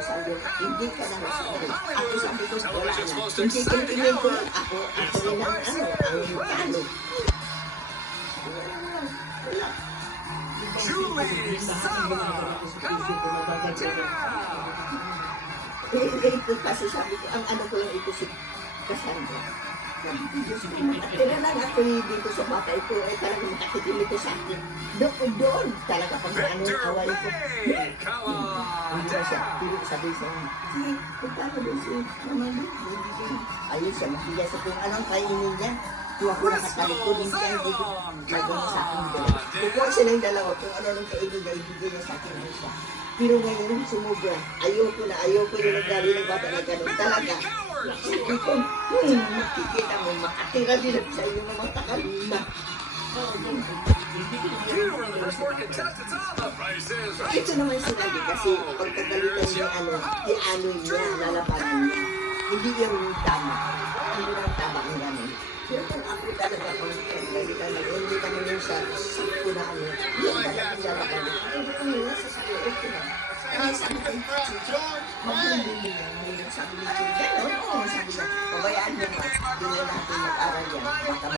sabi, hindi ka na masabi. Ako sabi ko, wala na. Hindi kintingin ko lang ako rin ang Tano. Wala. Julie Saba! Come on, Ito kasi sabi ko, ang ano ko lang ito si Cassandra. Sabi ko, Diyos ko, tira lang ako dito sa batay ko, ay talagang makakikilig ko sa akin. Doon, talaga pag ano yung away ko. Hindi na siya, sabi siya, si, pagkano doon si Mama Lou, ayun siya, makiya sa kung anong kainin niya. Kung ako nakatalikod, hindi siya dito, nagano sa akin dalawa. Kukuha sila yung dalawa, kung ano nung kainin niya, ibigay niya sa akin ang siya. Pero ngayon, sumubra. Ayoko yung nagdali ng bata na gano'n. Talaga. Sabi ko, makikita mo, makatira din at sa iyo ng mga takalina. Ito naman sinabi kasi, pagkagalitan niya, niya, lalabanan niya. Hindi yung tama. Hindi yung tama ang gano'n. Pero kung ako talaga, kung galitan na, hindi naman yung sa ko na yung talagang lalabanan. Hindi ko nila sa sakit ko na. Kaya sabi ko, magbibili yan. Sabi ni Children, sabi na, pabayaan mo na, hindi na natin mag-aral yan.